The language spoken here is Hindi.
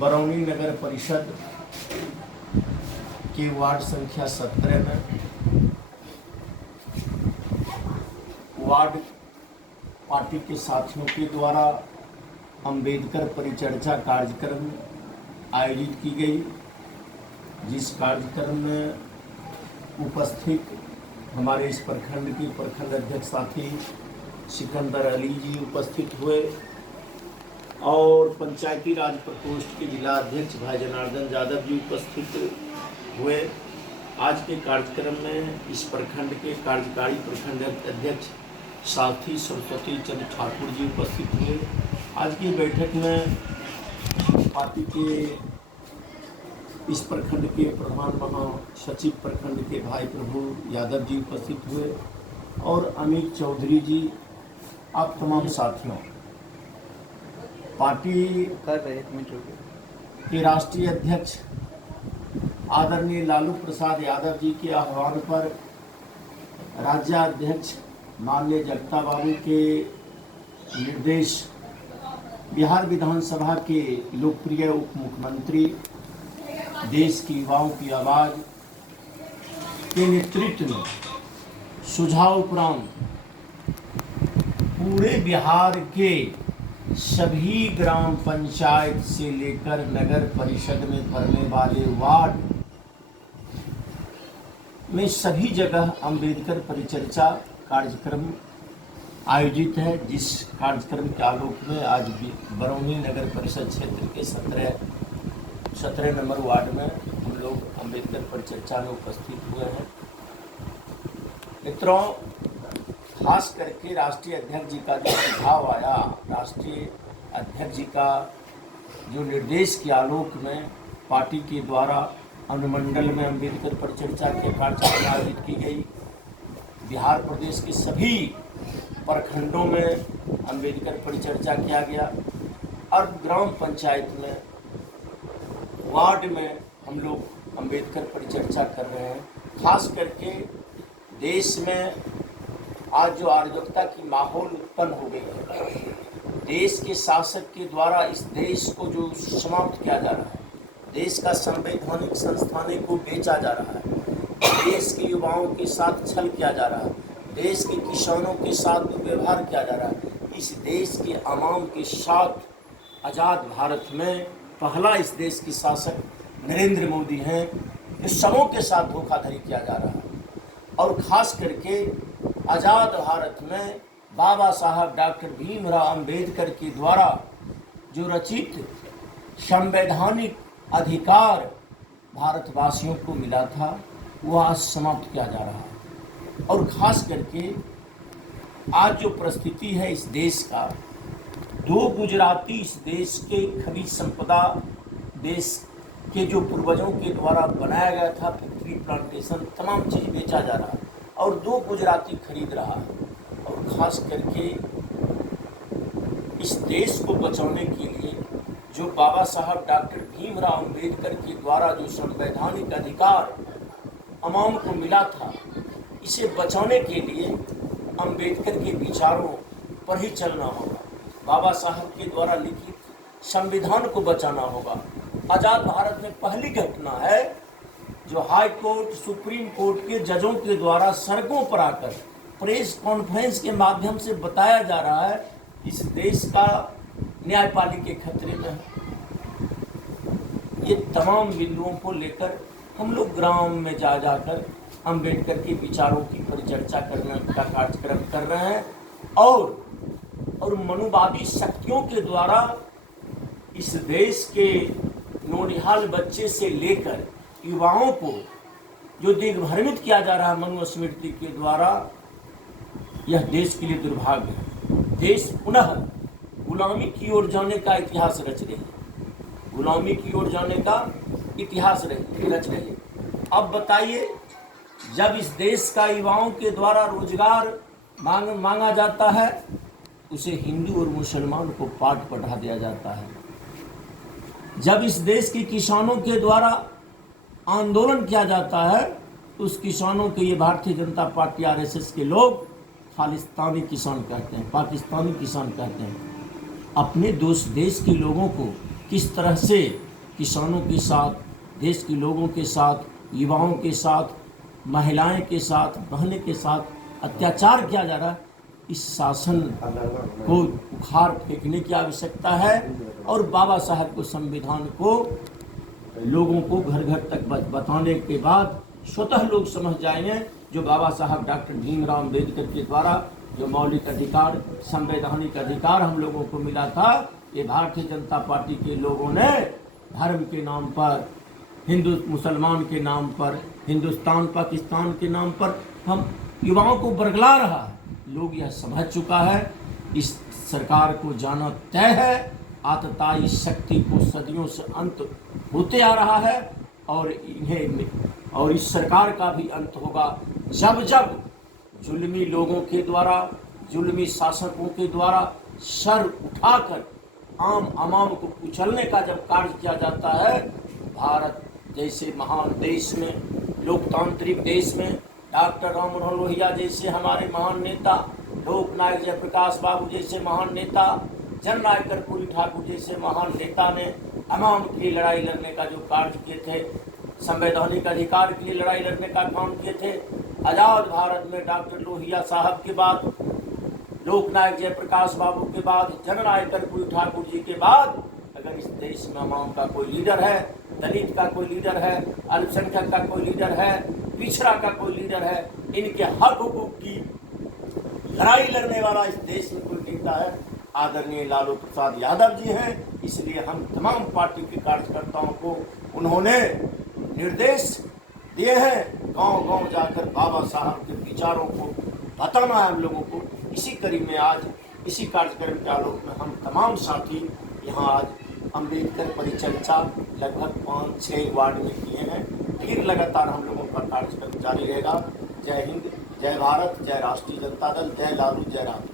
बरौनी नगर परिषद के वार्ड संख्या 17 में वार्ड पार्टी के साथियों के द्वारा अंबेडकर परिचर्चा कार्यक्रम आयोजित की गई, जिस कार्यक्रम में उपस्थित हमारे इस प्रखंड के प्रखंड अध्यक्ष साथी सिकंदर अली जी उपस्थित हुए और पंचायती राज प्रकोष्ठ के जिला अध्यक्ष भाई जनार्दन यादव जी उपस्थित हुए। आज के कार्यक्रम में इस प्रखंड के कार्यकारी प्रखंड अध्यक्ष साथी सरस्वती चंद्र ठाकुर जी उपस्थित हुए। आज की बैठक में पार्टी के इस प्रखंड के प्रधान महासचिव प्रखंड के भाई प्रभु यादव जी उपस्थित हुए और अमित चौधरी जी, आप तमाम साथियों। पार्टी के राष्ट्रीय अध्यक्ष आदरणीय लालू प्रसाद यादव जी के आह्वान पर राज्याध्यक्ष माननीय जगता बाबू के निर्देश बिहार विधानसभा के लोकप्रिय उप मुख्यमंत्री, देश की युवाओं की आवाज़ के नेतृत्व में सुझाव उपरांत पूरे बिहार के सभी ग्राम पंचायत से लेकर नगर परिषद में पड़ने वाले वार्ड में सभी जगह अंबेडकर परिचर्चा कार्यक्रम आयोजित है, जिस कार्यक्रम के आलोक में आज बरौनी नगर परिषद क्षेत्र के 17 नंबर वार्ड में हम लोग अंबेडकर परिचर्चा में उपस्थित हुए हैं। मित्रों, खास करके राष्ट्रीय अध्यक्ष जी का जो सुझाव आया, राष्ट्रीय अध्यक्ष जी का जो निर्देश के आलोक में पार्टी के द्वारा अनुमंडल में अंबेडकर परिचर्चा के कार्यक्रम आयोजित की गई। बिहार प्रदेश के सभी प्रखंडों में अंबेडकर परिचर्चा किया गया और ग्राम पंचायत में वार्ड में हम लोग अंबेडकर परिचर्चा कर रहे हैं। खास करके देश में आज जो अराजकता की माहौल उत्पन्न हो गई है, देश के शासक के द्वारा इस देश को जो समाप्त किया जा रहा है, देश का संवैधानिक संस्थानों को बेचा जा रहा है, देश के युवाओं के साथ छल किया जा रहा है, देश के किसानों के साथ दुर्व्यवहार किया जा रहा है, इस देश के आवाम के साथ आज़ाद भारत में पहला इस देश के शासक नरेंद्र मोदी हैं, इस सबों के साथ धोखाधड़ी किया जा रहा है। और ख़ास करके आज़ाद भारत में बाबा साहब डॉक्टर भीमराव अंबेडकर के द्वारा जो रचित संवैधानिक अधिकार भारतवासियों को मिला था, वह आज समाप्त किया जा रहा है। और ख़ास करके आज जो परिस्थिति है इस देश का, 2 गुजराती इस देश के खनिज संपदा, देश के जो पूर्वजों के द्वारा बनाया गया था फैक्ट्री, प्लांटेशन, तमाम चीज़ बेचा जा रहा है और 2 गुजराती खरीद रहा है। और ख़ास करके इस देश को बचाने के लिए जो बाबा साहब डॉक्टर भीमराव अंबेडकर के द्वारा जो संवैधानिक अधिकार आवाम को मिला था, इसे बचाने के लिए अंबेडकर के विचारों पर ही चलना होगा। बाबा साहब के द्वारा लिखित संविधान को बचाना होगा। आज़ाद भारत में पहली घटना है जो हाई कोर्ट, सुप्रीम कोर्ट के जजों के द्वारा सड़कों पर आकर प्रेस कॉन्फ्रेंस के माध्यम से बताया जा रहा है इस देश का न्यायपालिका खतरे में है। ये तमाम बिंदुओं को लेकर हम लोग ग्राम में जाकर अंबेडकर के विचारों की परिचर्चा करने का कार्यक्रम कर रहे हैं और मनुवादी शक्तियों के द्वारा इस देश के नौनिहाल बच्चे से लेकर युवाओं को जो दिग्भ्रमित किया जा रहा है मनुस्मृति के द्वारा, यह देश के लिए दुर्भाग्य है। देश पुनः गुलामी की ओर जाने का इतिहास रच रही है, गुलामी की ओर जाने का इतिहास रच रही है। अब बताइए, जब इस देश का युवाओं के द्वारा रोजगार मांगा जाता है, उसे हिंदू और मुसलमान को पाठ पढ़ा दिया जाता है। जब इस देश के किसानों के द्वारा आंदोलन किया जाता है, तो उस किसानों के ये भारतीय जनता पार्टी आरएसएस के लोग खालिस्तानी किसान कहते हैं, पाकिस्तानी किसान कहते हैं। अपने दोस्त देश के लोगों को किस तरह से किसानों के साथ, देश के लोगों के साथ, युवाओं के साथ, महिलाएं के साथ, बहने के साथ अत्याचार किया जा रहा है, इस शासन को उखाड़ फेंकने की आवश्यकता है और बाबा साहब को, संविधान को लोगों को घर घर तक बताने के बाद स्वतः लोग समझ जाएंगे जो बाबा साहब डॉक्टर भीमराव अम्बेडकर के द्वारा जो मौलिक अधिकार, संवैधानिक अधिकार हम लोगों को मिला था, ये भारतीय जनता पार्टी के लोगों ने धर्म के नाम पर, हिंदू मुसलमान के नाम पर, हिंदुस्तान पाकिस्तान के नाम पर हम युवाओं को बरगला रहा है। लोग यह समझ चुका है, इस सरकार को जाना तय है, आतताई शक्ति को सदियों से अंत होते आ रहा है और इस सरकार का भी अंत होगा जब जब जुल्मी लोगों के द्वारा, जुल्मी शासकों के द्वारा सर उठाकर आवाम को कुचलने का जब कार्य किया जाता है। भारत जैसे महान देश में, लोकतांत्रिक देश में डॉक्टर राम मनोहर लोहिया जैसे हमारे महान नेता, लोकनायक जयप्रकाश बाबू जैसे महान नेता, जननायक कर्पूरी ठाकुर जैसे महान नेता ने अवाम के लिए लड़ाई लड़ने का जो कार्य किए थे, संवैधानिक अधिकार के लिए लड़ाई लड़ने का काम किए थे। आज़ाद भारत में डॉक्टर लोहिया साहब के बाद, लोकनायक जयप्रकाश बाबू के बाद, जननायक कर्पूरी ठाकुर जी के बाद अगर इस देश में अवाम का कोई लीडर है, दलित का कोई लीडर है, अल्पसंख्यक का कोई लीडर है, पिछड़ा का कोई लीडर है, इनके हक हुकूक की लड़ाई लड़ने वाला इस देश में कोई नेता है, आदरणीय लालू प्रसाद यादव जी हैं। इसलिए हम तमाम पार्टी के कार्यकर्ताओं को उन्होंने निर्देश दिए हैं, गांव-गांव जाकर बाबा साहब के विचारों को बताना है हम लोगों को। इसी कड़ी में आज इसी कार्यक्रम के आलोक में हम तमाम साथी यहाँ आज अम्बेडकर परिचर्चा लगभग 5-6 वार्ड में किए हैं। फिर लगातार हम लोगों का कार्यक्रम जारी रहेगा। जय हिंद, जय भारत, जय राष्ट्रीय जनता दल, जय लालू, जय राम।